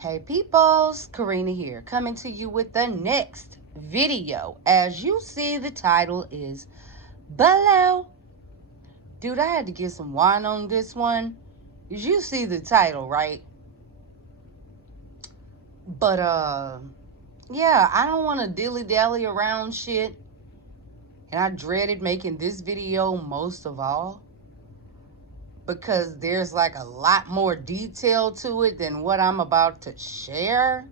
Hey peoples, Karina here, coming to you with the next video. As you see, the title is below. Dude, I had to get some wine on this one. As you see the title, right? But yeah, I don't want to dilly-dally around shit. And I dreaded making this video most of all, because there's like a lot more detail to it than what I'm about to share.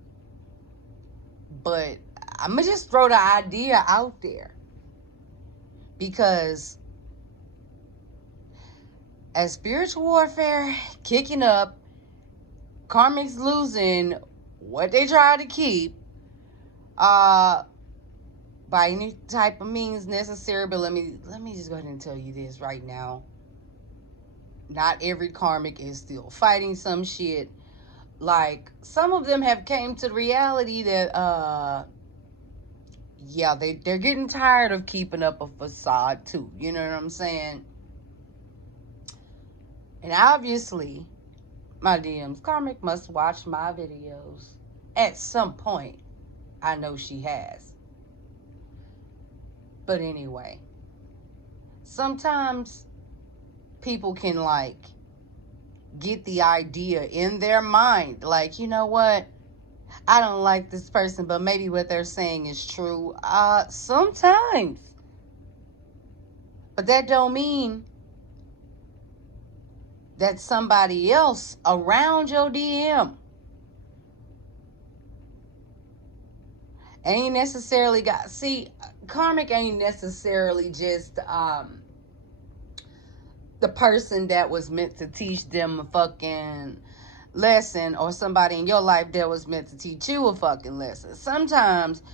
But I'm going to just throw the idea out there. Because as spiritual warfare kicking up, karmics losing what they try to keep, by any type of means necessary. But let me just go ahead and tell you this right now. Not every karmic is still fighting some shit. Like, some of them have came to the reality that yeah, they're getting tired of keeping up a facade too. You know what I'm saying? And obviously, my DMs, karmic must watch my videos. At some point, I know she has. But anyway, sometimes people can like get the idea in their mind, like, you know what, I don't like this person, but maybe what they're saying is true. Sometimes. But that don't mean that somebody else around your DM ain't necessarily got... See, karmic ain't necessarily just the person that was meant to teach them a fucking lesson, or somebody in your life that was meant to teach you a fucking lesson. Sometimes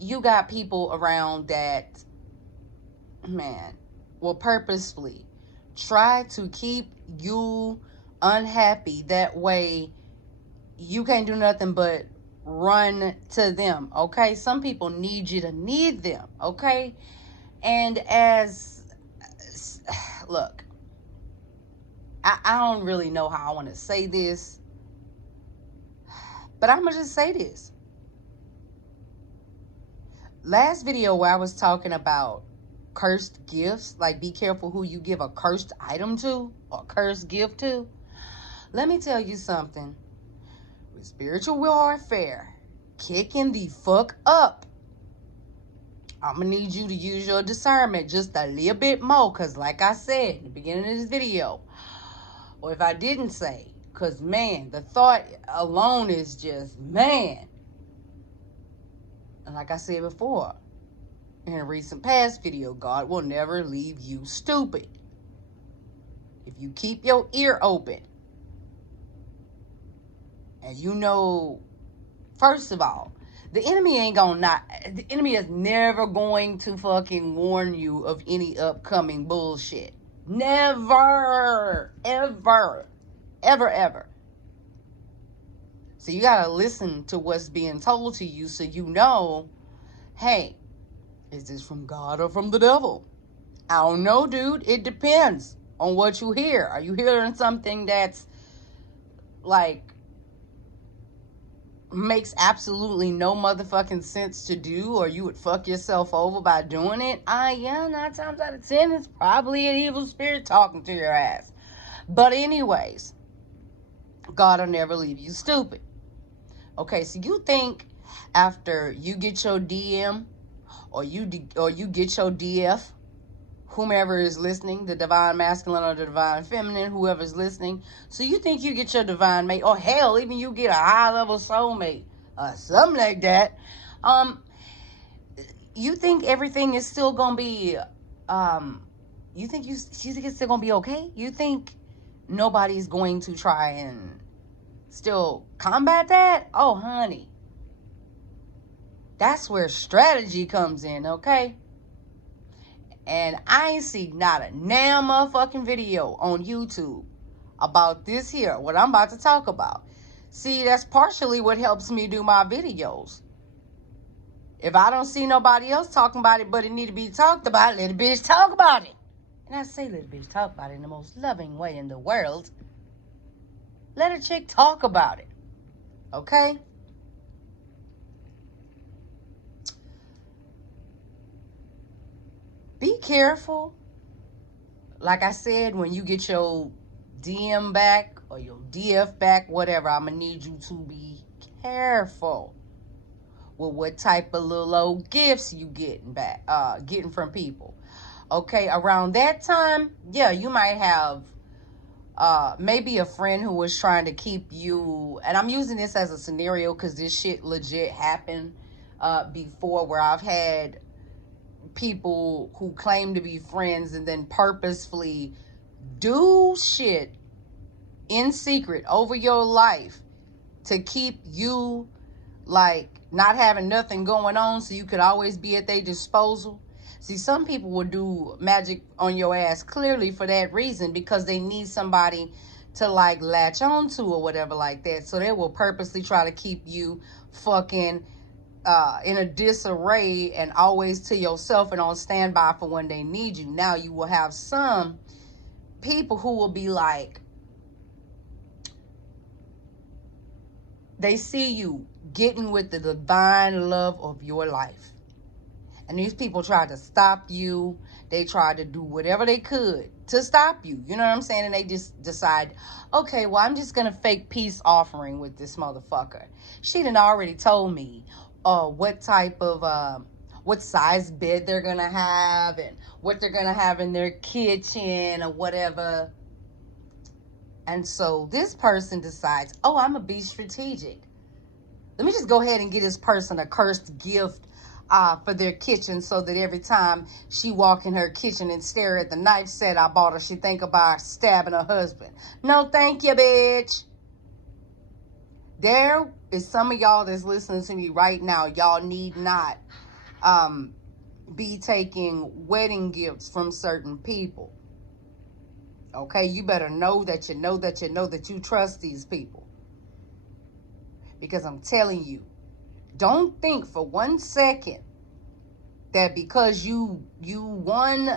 you got people around that, man, will purposefully try to keep you unhappy. That way you can't do nothing but run to them, okay? Some people need you to need them, okay? And as... Look, I don't really know how I want to say this, but I'm going to just say this. Last video where I was talking about cursed gifts, like be careful who you give a cursed item to or cursed gift to. Let me tell you something. With spiritual warfare kicking the fuck up, I'm going to need you to use your discernment just a little bit more. Because like I said in the beginning of this video, or if I didn't say, because man, the thought alone is just, man. And like I said before, in a recent past video, God will never leave you stupid. If you keep your ear open, and you know, first of all, the enemy the enemy is never going to fucking warn you of any upcoming bullshit. Never, ever, ever, ever. So you gotta listen to what's being told to you, so you know, hey, is this from God or from the devil? I don't know, dude. It depends on what you hear. Are you hearing something that's like makes absolutely no motherfucking sense to do, or you would fuck yourself over by doing it? Yeah, 9 times out of 10, it's probably an evil spirit talking to your ass. But anyways, God will never leave you stupid. Okay, so you think after you get your DM or you get your DF, whomever is listening, the divine masculine or the divine feminine, whoever's listening, so you think you get your divine mate, or hell, even you get a high-level soulmate, something like that, you think everything is still gonna be, you think it's still gonna be okay? You think nobody's going to try and still combat that? Oh, honey, that's where strategy comes in, okay? And I ain't seen not a damn motherfucking video on YouTube about this here, what I'm about to talk about. See, that's partially what helps me do my videos. If I don't see nobody else talking about it, but it need to be talked about, let a bitch talk about it. And I say let a bitch talk about it in the most loving way in the world. Let a chick talk about it. Okay? Be careful. Like I said, when you get your DM back or your DF back, whatever, I'm going to need you to be careful with what type of little old gifts you getting from people. Okay, around that time, yeah, you might have maybe a friend who was trying to keep you, and I'm using this as a scenario because this shit legit happened before, where I've had people who claim to be friends and then purposefully do shit in secret over your life to keep you like not having nothing going on so you could always be at their disposal. See, some people will do magic on your ass clearly for that reason, because they need somebody to like latch on to or whatever like that. So they will purposely try to keep you fucking in a disarray and always to yourself and on standby for when they need you. Now you will have some people who will be like, they see you getting with the divine love of your life. And these people try to stop you. They try to do whatever they could to stop you. You know what I'm saying? And they just decide, okay, well, I'm just going to fake peace offering with this motherfucker. She done already told me what type of, what size bed they're going to have and what they're going to have in their kitchen or whatever. And so this person decides, oh, I'm going to be strategic. Let me just go ahead and get this person a cursed gift for their kitchen, so that every time she walk in her kitchen and stare at the knife set I bought her, she think about stabbing her husband. No, thank you, bitch. There is some of y'all that's listening to me right now. Y'all need not be taking wedding gifts from certain people. Okay, you better know that you know that you know that you trust these people. Because I'm telling you, don't think for 1 second that because you won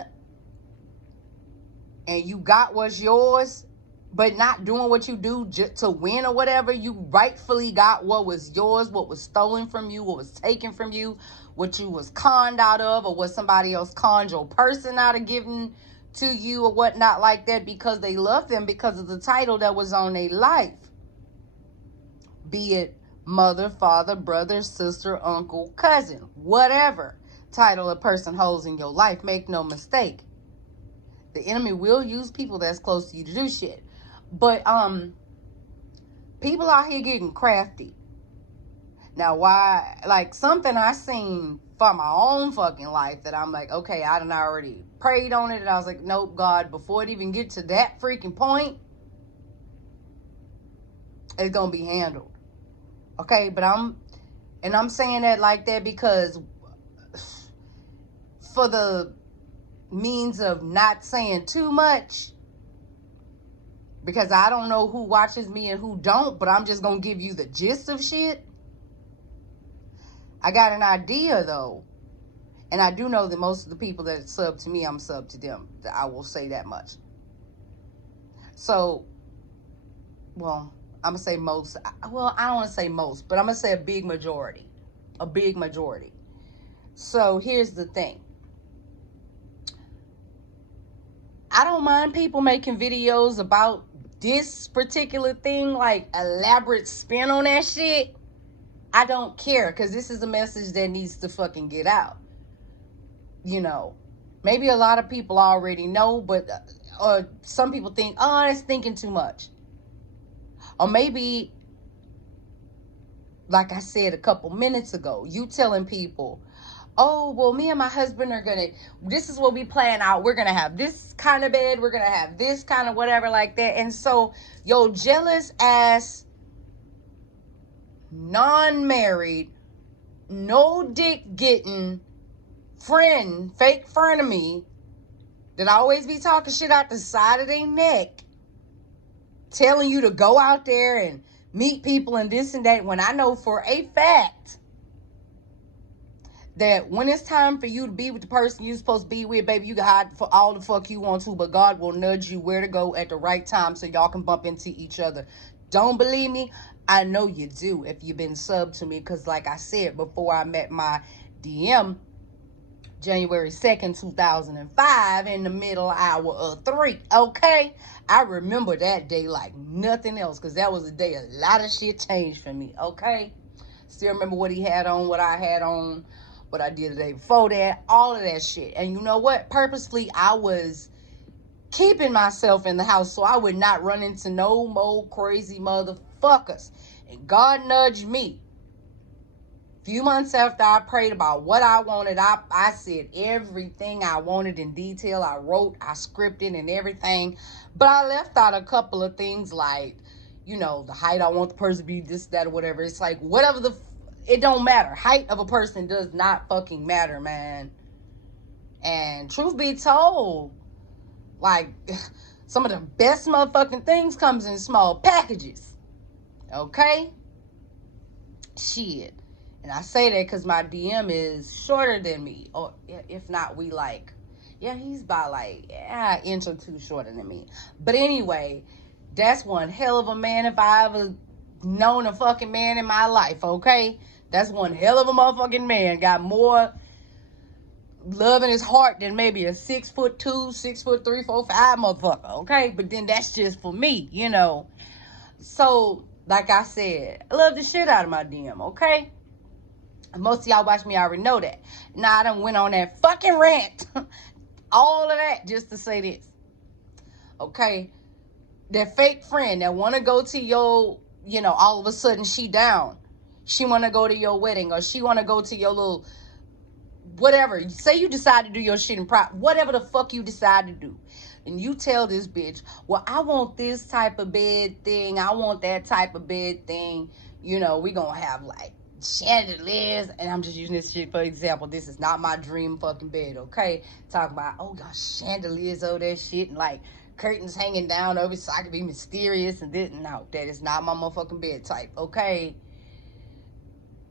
and you got what's yours, but not doing what you do just to win or whatever, you rightfully got what was yours, what was stolen from you, what was taken from you, what you was conned out of, or what somebody else conned your person out of giving to you or whatnot like that, because they love them because of the title that was on their life. Be it mother, father, brother, sister, uncle, cousin, whatever title a person holds in your life. Make no mistake, the enemy will use people that's close to you to do shit. But people out here getting crafty. Now, why? Like, something I seen for my own fucking life that I'm like, okay, I done already prayed on it, and I was like, nope, God, before it even get to that freaking point, it's gonna be handled. Okay, but I'm saying that like that because for the means of not saying too much, because I don't know who watches me and who don't, but I'm just gonna give you the gist of shit. I got an idea though, and I do know that most of the people that sub to me, I'm sub to them. I will say that much. So, well, I'm gonna say most. Well, I don't want to say most, but I'm gonna say a big majority. A big majority. So here's the thing. I don't mind people making videos about this particular thing, like elaborate spin on that shit. I don't care, because this is a message that needs to fucking get out. You know, maybe a lot of people already know, but some people think, oh, that's thinking too much. Or maybe, like I said a couple minutes ago, you telling people, oh, well, me and my husband are gonna, this is what we plan out. We're gonna have this kind of bed. We're gonna have this kind of whatever like that. And so your jealous ass, non-married, no dick getting friend, fake frenemy that always be talking shit out the side of their neck, telling you to go out there and meet people and this and that, when I know for a fact that when it's time for you to be with the person you're supposed to be with, baby, you can hide for all the fuck you want to, but God will nudge you where to go at the right time so y'all can bump into each other. Don't believe me? I know you do if you've been subbed to me, because like I said, before I met my DM, January 2nd, 2005, in the middle hour of 3. Okay? I remember that day like nothing else, because that was a day a lot of shit changed for me. Okay? Still remember what he had on, what I had on, what I did the day before that, all of that shit. And you know what? Purposely, I was keeping myself in the house so I would not run into no more crazy motherfuckers. And God nudged me. Few months after I prayed about what I wanted, I said everything I wanted in detail. I wrote, I scripted and everything. But I left out a couple of things like, you know, the height. I want the person to be this, that, or whatever. It's like, whatever it don't matter. Height of a person does not fucking matter, man. And truth be told, like, some of the best motherfucking things comes in small packages. Okay? Shit. And I say that because my DM is shorter than me. Or if not, we like, yeah, he's about like an inch or two shorter than me. But anyway, that's one hell of a man if I ever known a fucking man in my life, okay? That's one hell of a motherfucking man. Got more love in his heart than maybe a 6'2", 6'3", 4'5" motherfucker, okay? But then that's just for me, you know. So, like I said, I love the shit out of my DM, okay? Most of y'all watch me already know that. Now I done went on that fucking rant. All of that just to say this. Okay? That fake friend that want to go to your, you know, all of a sudden she down. She want to go to your wedding, or she want to go to your little whatever. Say you decide to do your shit in private. Whatever the fuck you decide to do. And you tell this bitch, well, I want this type of bed thing. I want that type of bed thing. You know, we gonna have like chandeliers, and I'm just using this shit for example. This is not my dream fucking bed, okay? Talking about, oh gosh, chandeliers over that shit, and like curtains hanging down over it so I can be mysterious and this. No, that is not my motherfucking bed type, okay?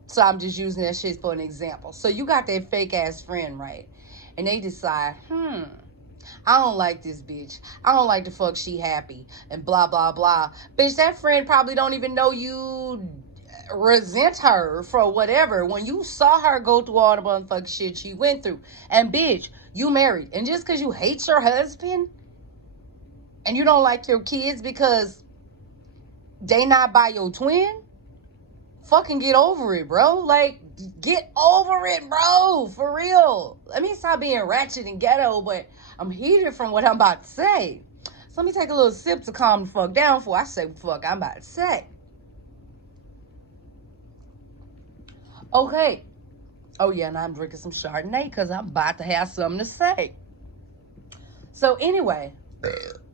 So I'm just using that shit for an example. So you got that fake ass friend, right? And they decide, I don't like this bitch. I don't like the fuck she happy and blah, blah, blah. Bitch, that friend probably don't even know you resent her for whatever when you saw her go through all the motherfucking shit she went through. And bitch, you married. And just because you hate your husband and you don't like your kids because they not by your twin, fucking get over it, bro. Like, get over it, bro. For real. Let me stop being ratchet and ghetto, but I'm heated from what I'm about to say. So let me take a little sip to calm the fuck down before I say what the fuck I'm about to say. Okay. Oh, yeah, and I'm drinking some Chardonnay because I'm about to have something to say. So, anyway,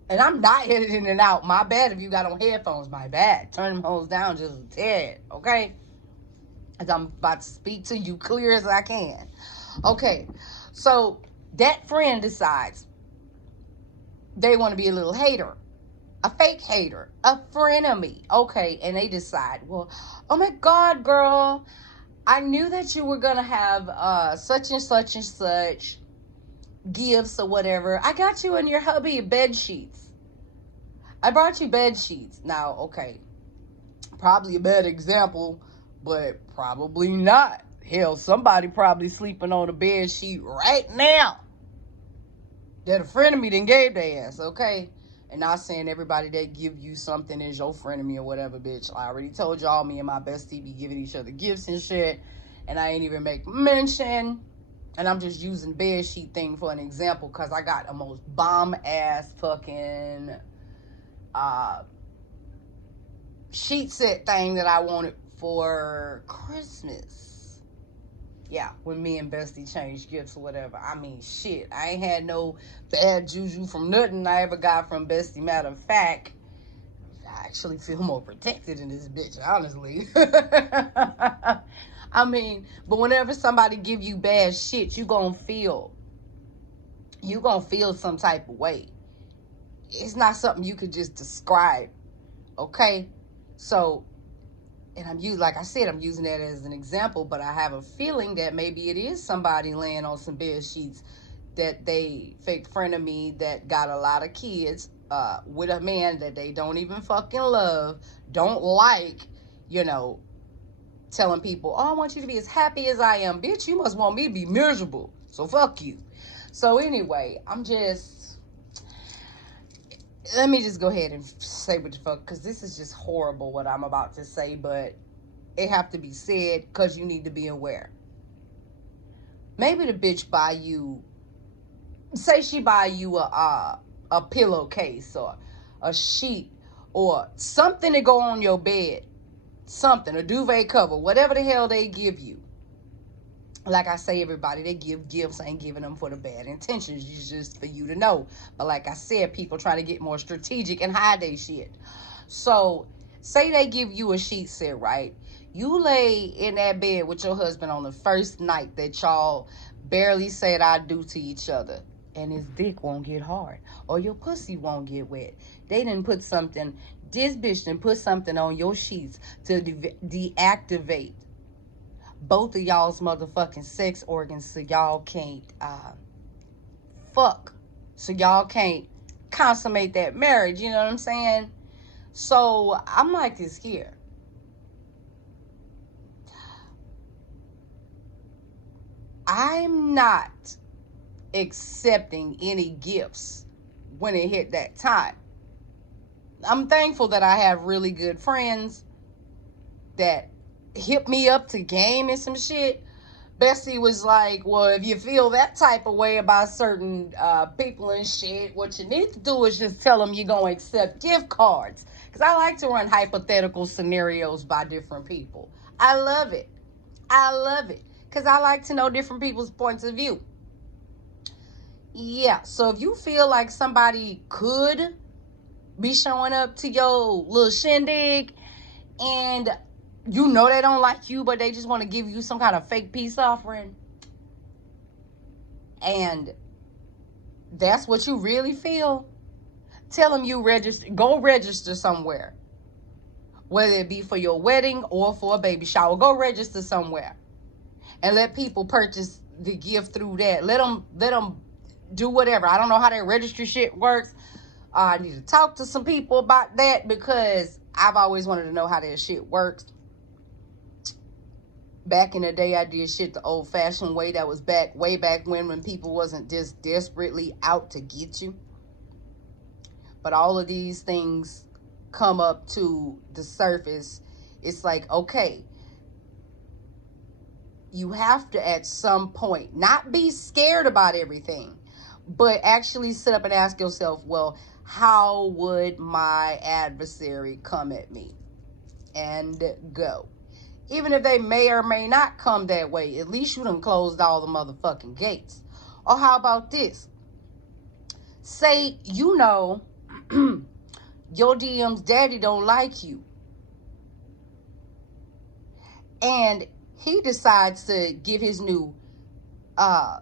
and I'm not editing it out. My bad if you got on headphones. My bad. Turn them hoes down just a tad, okay? As I'm about to speak to you clear as I can. Okay, so that friend decides they want to be a little hater. A fake hater. A frenemy. Okay, and they decide, well, oh my God, girl, I knew that you were going to have such and such and such gifts or whatever. I got you and your hubby bed sheets. I brought you bed sheets. Now, okay, probably a bad example, but probably not. Hell, somebody probably sleeping on a bed sheet right now that a friend of me done gave their ass, okay? And not saying everybody that give you something is your friend of me or whatever, bitch. I already told y'all me and my bestie be giving each other gifts and shit, and I ain't even make mention. And I'm just using bed sheet thing for an example because I got a most bomb ass fucking sheet set thing that I wanted for Christmas. Yeah, when me and Bestie changed gifts or whatever. I mean, shit, I ain't had no bad juju from nothing I ever got from Bestie. Matter of fact, I actually feel more protected in this bitch, honestly. I mean, but whenever somebody give you bad shit, you gonna feel some type of way. It's not something you could just describe, okay? So, and like I said, I'm using that as an example, but I have a feeling that maybe it is somebody laying on some bed sheets that they fake friend of me that got a lot of kids with a man that they don't even fucking love, don't like, you know, telling people, oh, I want you to be as happy as I am. Bitch, you must want me to be miserable. So fuck you. So anyway, let me just go ahead and say what the fuck, because this is just horrible what I'm about to say, but it have to be said because you need to be aware. Maybe the bitch buy you, say she buy you a pillowcase or a sheet or something to go on your bed, something, a duvet cover, whatever the hell they give you. Like I say, everybody, they give gifts. I ain't giving them for the bad intentions. It's just for you to know. But like I said, people try to get more strategic and hide their shit. So, say they give you a sheet set, right? You lay in that bed with your husband on the first night that y'all barely said I do to each other. And his dick won't get hard. Or your pussy won't get wet. They didn't put something, this bitch didn't put something on your sheets to deactivate both of y'all's motherfucking sex organs so y'all can't fuck. So y'all can't consummate that marriage, you know what I'm saying? So I'm like this here. I'm not accepting any gifts when it hit that time. I'm thankful that I have really good friends that hit me up to game and some shit. Bessie was like, well, if you feel that type of way about certain people and shit, what you need to do is just tell them you're going to accept gift cards. Because I like to run hypothetical scenarios by different people. I love it. I love it. Because I like to know different people's points of view. Yeah, so if you feel like somebody could be showing up to your little shindig and you know they don't like you, but they just want to give you some kind of fake peace offering, and that's what you really feel, tell them you go register somewhere, whether it be for your wedding or for a baby shower. Go register somewhere and let people purchase the gift through that. Let them do whatever. I don't know how that registry shit works. I need to talk to some people about that because I've always wanted to know how that shit works. Back in the day, I did shit the old-fashioned way. That was way back when people wasn't just desperately out to get you. But all of these things come up to the surface. It's like, okay, you have to at some point not be scared about everything, but actually sit up and ask yourself, well, how would my adversary come at me? And go. Even if they may or may not come that way, at least you done closed all the motherfucking gates. Or how about this? Say, you know, your DM's daddy don't like you. And he decides to give his new, I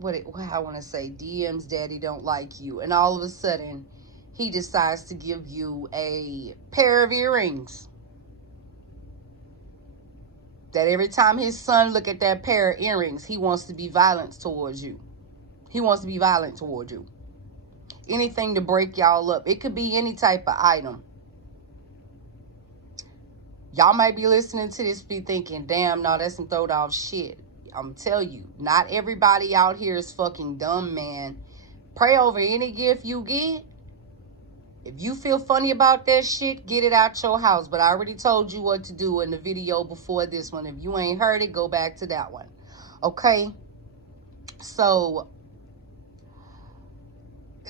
want to say, DM's daddy don't like you. And all of a sudden, he decides to give you a pair of earrings. That every time his son look at that pair of earrings, he wants to be violent towards you. He wants to be violent towards you. Anything to break y'all up. It could be any type of item. Y'all might be listening to this, be thinking, damn, no, that's some throwed off shit. I'm telling you, not everybody out here is fucking dumb, man. Pray over any gift you get. If you feel funny about that shit, get it out your house. But I already told you what to do in the video before this one. If you ain't heard it, go back to that one. Okay? So,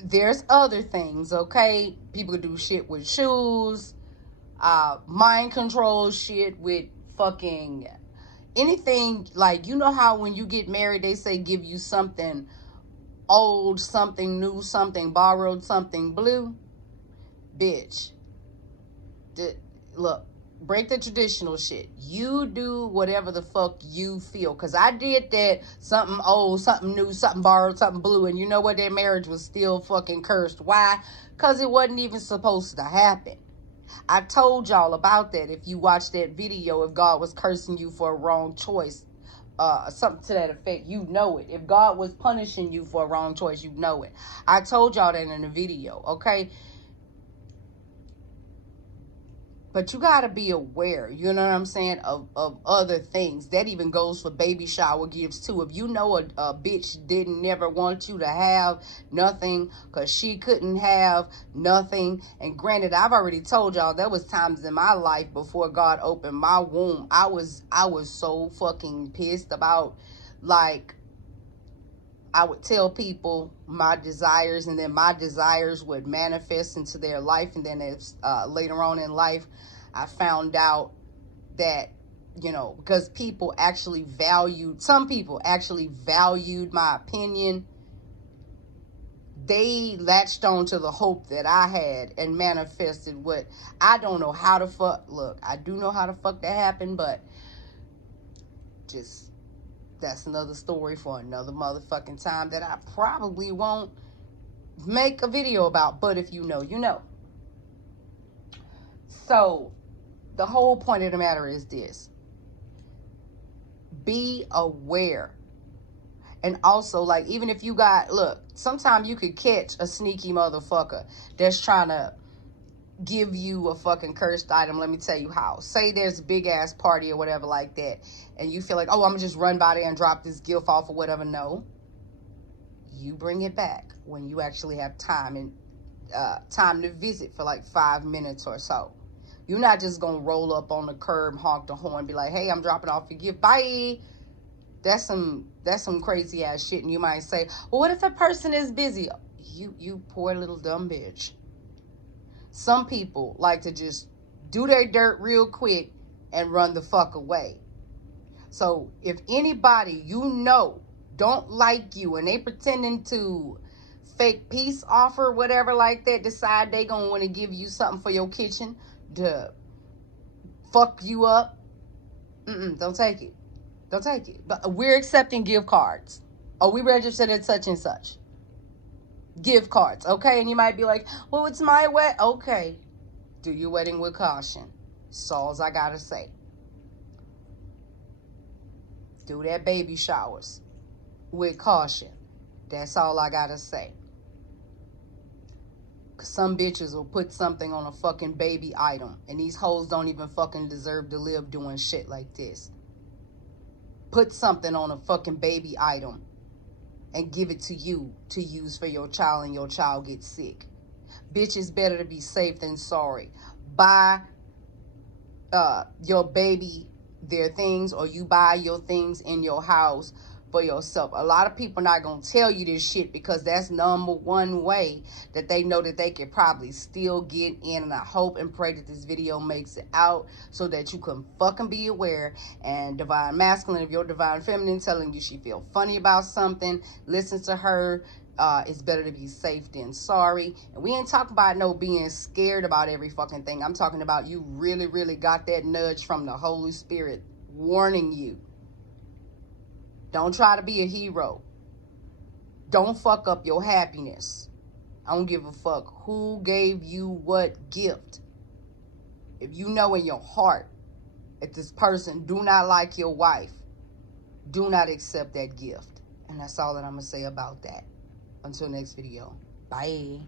there's other things, okay? People do shit with shoes, mind control shit with fucking anything. Like, you know how when you get married, they say give you something old, something new, something borrowed, something blue? Bitch, look, break the traditional shit. You do whatever the fuck you feel. Because I did that. Something old, something new, something borrowed, something blue. And you know what? That marriage was still fucking cursed. Why? Because it wasn't even supposed to happen. I told y'all about that. If you watched that video, if God was cursing you for a wrong choice, something to that effect, you know it. If God was punishing you for a wrong choice, you know it. I told y'all that in the video, okay? But you got to be aware, you know what I'm saying, of other things. That even goes for baby shower gifts, too. If you know a bitch didn't never want you to have nothing because she couldn't have nothing. And granted, I've already told y'all there was times in my life before God opened my womb. I was so fucking pissed about, like, I would tell people my desires, and then my desires would manifest into their life. And then it's later on in life, I found out that, you know, because some people actually valued my opinion. They latched on to the hope that I had and manifested what I don't know how to fuck. Look, I do know how to fuck that happened, but just, that's another story for another motherfucking time that I probably won't make a video about. But if you know, you know. So the whole point of the matter is this: be aware. And also, like, even if you got, look, sometimes you could catch a sneaky motherfucker that's trying to give you a fucking cursed item. Let me tell you how. Say there's a big ass party or whatever like that, and you feel like, oh, I'm gonna just run by there and drop this gift off or whatever. No, you bring it back when you actually have time, and time to visit for like 5 minutes or so. You're not just gonna roll up on the curb, honk the horn, be like, hey, I'm dropping off your gift, bye. That's some crazy ass shit. And you might say, well, what if a person is busy? You poor little dumb bitch. Some people like to just do their dirt real quick and run the fuck away. So if anybody you know don't like you and they pretending to fake peace offer, whatever like that, decide they gonna want to give you something for your kitchen to fuck you up, don't take it. Don't take it. But we're accepting gift cards. Oh, we registered at such and such. Gift cards, okay? And you might be like, well, it's my wedding. Okay. Do your wedding with caution. That's all I gotta say. Do that baby showers with caution. That's all I gotta say. Cause some bitches will put something on a fucking baby item, and these hoes don't even fucking deserve to live doing shit like this. Put something on a fucking baby item and give it to you to use for your child, and your child gets sick. Bitch, it's better to be safe than sorry. Buy your baby their things, or you buy your things in your house for yourself. A lot of people not gonna tell you this shit because that's number one way that they know that they can probably still get in. And I hope and pray that this video makes it out so that you can fucking be aware. And divine masculine, if your divine feminine telling you she feel funny about something, listen to her. It's better to be safe than sorry. And we ain't talking about no being scared about every fucking thing. I'm talking about you really, really got that nudge from the Holy Spirit warning you. Don't try to be a hero. Don't fuck up your happiness. I don't give a fuck who gave you what gift. If you know in your heart that this person do not like your wife, do not accept that gift. And that's all that I'm going to say about that. Until next video. Bye.